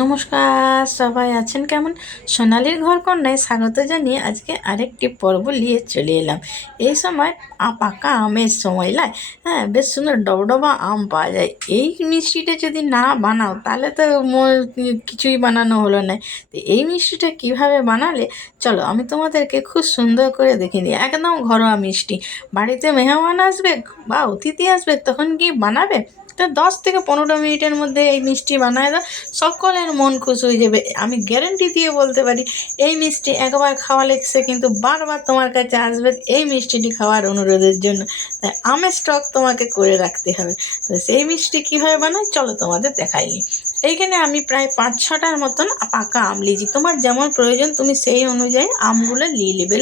নমস্কার, সবাই আছেন কেমন? সোনালির ঘর কন্যায় স্বাগত জানিয়ে আজকে আরেকটি পর্ব নিয়ে চলে এলাম। এই সময় পাকা আমের সময় লাই, বেশ সুন্দর ডবডবা আম পাওয়া যায়। এই মিষ্টিটা যদি না বানাও তাহলে তো কিছুই বানানো হলো না। তো এই মিষ্টিটা কিভাবে বানালে চলো আমি তোমাদেরকে খুব সুন্দর করে দেখিয়ে দিই। একদম ঘরোয়া মিষ্টি, বাড়িতে মেহমান আসবে বা অতিথি আসবে তখন কি বানাবে, তো 10 থেকে 15 মিনিটের মধ্যে এই মিষ্টি বানায় দাও, সকলের মন খুশ হয়ে যাবে। আমি গ্যারেন্টি দিয়ে বলতে পারি এই মিষ্টি একবার খাওয়ালে সে কিন্তু বারবার তোমার কাছে আসবে এই মিষ্টিটি খাওয়ার অনুরোধের জন্য। তাই আমের স্টক তোমাকে করে রাখতে হবে। তো সেই মিষ্টি কীভাবে বানায় চলো তোমাদের দেখাইনি। এইখানে আমি প্রায় 5-6টার মতন পাকা আম লিয়েছি। তোমার যেমন প্রয়োজন তুমি সেই অনুযায়ী আমগুলো নিয়ে নেবে।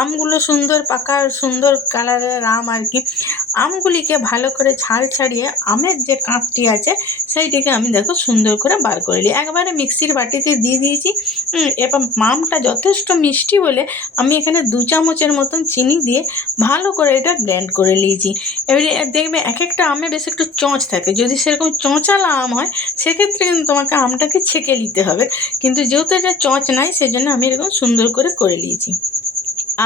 আমগুলো সুন্দর পাকা সুন্দর কালারের আম আর কি। আমগুলিকে ভালো করে ছাল ছাড়িয়ে আমের যে কাঁপটি আছে সেইটিকে আমি দেখো সুন্দর করে বার করে নিই, একবারে মিক্সির বাটিতে দিয়ে দিয়েছি। এবার আমটা যথেষ্ট মিষ্টি বলে আমি এখানে 2 চামচের মতন চিনি দিয়ে ভালো করে এটা ব্লেন্ড করে নিয়েছি। এবারে দেখবে এক একটা আমে বেশ একটু চোঁচ থাকে, যদি সেরকম চোঁচালা আম হয় সেক্ষেত্রে কিন্তু তোমাকে আমটাকে ছেঁকে নিতে হবে, কিন্তু যেহেতু এটা চোঁচ নাই সেজন্য আমি এরকম সুন্দর করে নিয়েছি।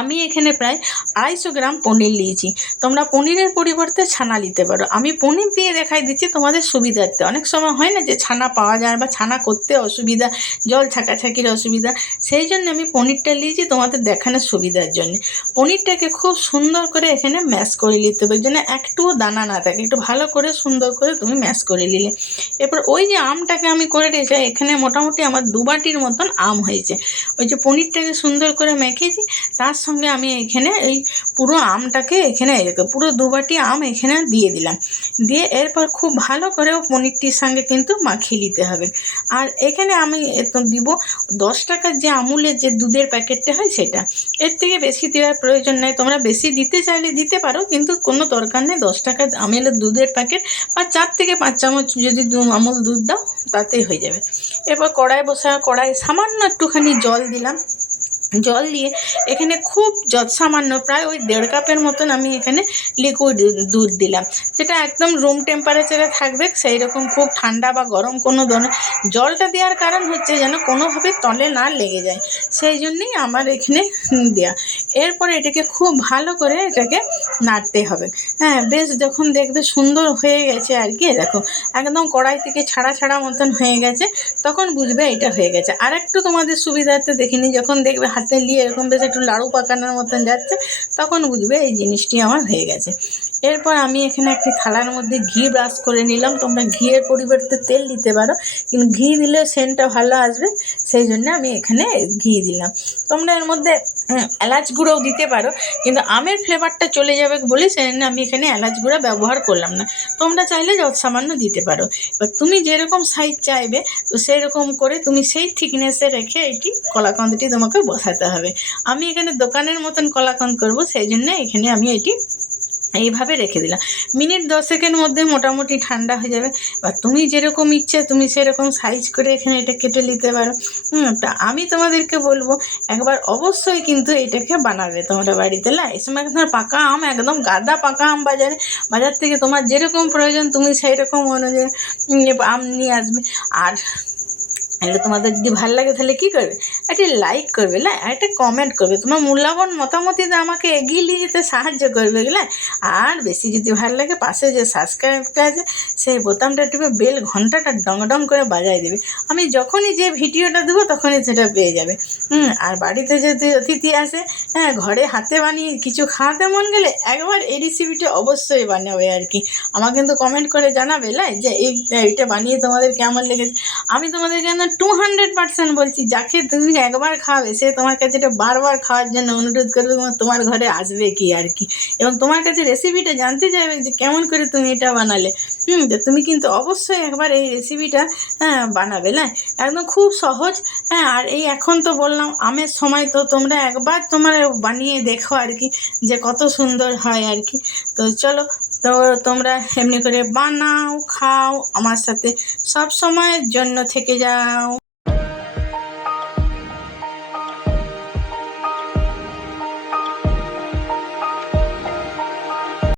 আমি এখানে প্রায় 250 গ্রাম পনির নিয়েছি। তোমরা পনিরের পরিবর্তে ছানা নিতে পারো। আমি পনির দিয়ে দেখাই দিচ্ছি তোমাদের সুবিধার্থে। অনেক সময় হয় না যে ছানা পাওয়া যায় বা ছানা করতে অসুবিধা, জল ছাকাছাকির অসুবিধা, সেই জন্য আমি পনিরটা নিয়েছি তোমাদের দেখানোর সুবিধার জন্য। পনিরটাকে খুব সুন্দর করে এখানে ম্যাশ করে নিতে হবে, যেন একটুও দানা না থাকে, একটু ভালো করে সুন্দর করে তুমি ম্যাশ করে নিলে। এরপর ওই যে আমটাকে আমি করে রেখেছি, এখানে মোটামুটি আমার 2 বাটির মতন আম হয়েছে। ওই যে পনিরটাকে সুন্দর করে মেখেছি তার সঙ্গে আমি এখানে এই পুরো আমটাকে এখানে পুরো 2 বাটি আম এখানে দিয়ে দিলাম। দিয়ে এরপর খুব ভালো করে পনিরটির সঙ্গে কিন্তু মাখিয়ে নিতে হবে। আর এখানে আমি দিব 10 টাকার যে আমুলের যে দুধের প্যাকেটটা হয় সেটা, এর থেকে বেশি দেওয়ার প্রয়োজন নেই। তোমরা বেশি দিতে চাইলে দিতে পারো, কিন্তু কোনো দরকার নেই। 10 টাকার আমুলের দুধের প্যাকেট বা 4 থেকে 5 চামচ যদি আমুল দুধ দাও তাতেই হয়ে যাবে। এরপর কড়াই সামান্য একটুখানি জল দিলাম। জল দিয়ে এখানে খুব সামান্য প্রায় ওই 1.5 কাপের মতন আমি এখানে লিকুইড দুধ দিলাম, যেটা একদম রুম টেম্পারেচারে থাকবে, সেই রকম খুব ঠান্ডা বা গরম কোনো ধরনের। জলটা দেওয়ার কারণ হচ্ছে যেন কোনোভাবে তলে না লেগে যায়, সেই জন্যই আমার এখানে দেওয়া। এরপরে এটাকে খুব ভালো করে এটাকে নাড়তে হবে। বেশ যখন দেখবে সুন্দর হয়ে গেছে আর কি, দেখো একদম কড়াই থেকে ছাড়া ছাড়া মতন হয়ে গেছে, তখন বুঝবে এটা হয়ে গেছে। আর একটু তোমাদের সুবিধার্থে দেখিনি, যখন দেখবে হাতে নিয়ে এরকম বেশ একটু লাড়ু পাকানোর মতন যাচ্ছে তখন বুঝবে এই জিনিসটি আমার হয়ে গেছে। এরপর আমি এখানে একটি থালার মধ্যে ঘি ব্রাশ করে নিলাম। তোমরা ঘিয়ের পরিবর্তে তেল দিতে পারো, কিন্তু ঘি দিলে সেন্টটা ভালো আসবে, সেই জন্য আমি এখানে ঘি দিলাম। তোমরা এর মধ্যে এলাচ গুঁড়োও দিতে পারো, কিন্তু আমের ফ্লেভারটা চলে যাবে বলে সেই জন্য আমি এখানে এলাচ গুঁড়ো ব্যবহার করলাম না। তোমরা চাইলে যত সামান্য দিতে পারো। এবার তুমি যেরকম সাইজ চাইবে তো সেই রকম করে তুমি সেই থিকনেসে রেখে এটি কলাকন্দটি তোমাকে বসাতে হবে। আমি এখানে দোকানের মতন কলাকন্দ করবো, সেই জন্য এখানে আমি এটি এইভাবে রেখে দিলাম। মিনিট 10-এর মধ্যে মোটামুটি ঠান্ডা হয়ে যাবে। এবার তুমি যেরকম ইচ্ছে তুমি সেরকম সাইজ করে এখানে এটা কেটে নিতে পারো। তা আমি তোমাদেরকে বলবো একবার অবশ্যই কিন্তু এটাকে বানাবে তোমরা বাড়িতে। এই সময় তোমার পাকা আম, একদম গাদা পাকা আম বাজার থেকে তোমার যেরকম প্রয়োজন তুমি সেই রকম অনুযায়ী আম নিয়ে আসবে। আর এগুলো তোমাদের যদি ভালো লাগে তাহলে কী করবে, একটা লাইক করবে, একটা কমেন্ট করবে, তোমার মূল্যবান মতামতিতে আমাকে এগিয়ে নিয়ে যেতে সাহায্য করবে এগুলো। আর বেশি যদি ভালো লাগে পাশে যে সাবস্ক্রাইবটা আছে সেই বোতামটা টিপে বেল ঘন্টাটা ডং করে বাজায় দেবে। আমি যখনই যে ভিডিওটা দেবো তখনই সেটা পেয়ে যাবে। আর বাড়িতে যদি অতিথি আসে, ঘরে হাতে বানিয়ে কিছু খাওয়াতে মন গেলে একবার এই রেসিপিটা অবশ্যই বানাবে আর কি। আমার কিন্তু কমেন্ট করে জানাবে যে এইটা বানিয়ে তোমাদের কেমন লেগেছে। আমি তোমাদের জন্য 200% বলছি, যাকে তুমি একবার খাওয়াবে সে তোমার কাছে এটা বারবার খাওয়ার জন্য অনুরোধ করবে, তোমার ঘরে আসবে কি আর কি, এবং তোমার কাছে রেসিপিটা জানতে চাইবে যে কেমন করে তুমি এটা বানালে। তো তুমি কিন্তু অবশ্যই একবার এই রেসিপিটা বানাবে। একদম খুব সহজ। আর এই এখন তো বললাম আমের সময়, তো তোমরা একবার তোমরা বানিয়ে দেখো আর কি যে কত সুন্দর হয় আর কি। তো চলো, তো তোমরা এমনি করে বানাও, খাও, আমার সাথে সব সময়ের জন্য থেকে যাও।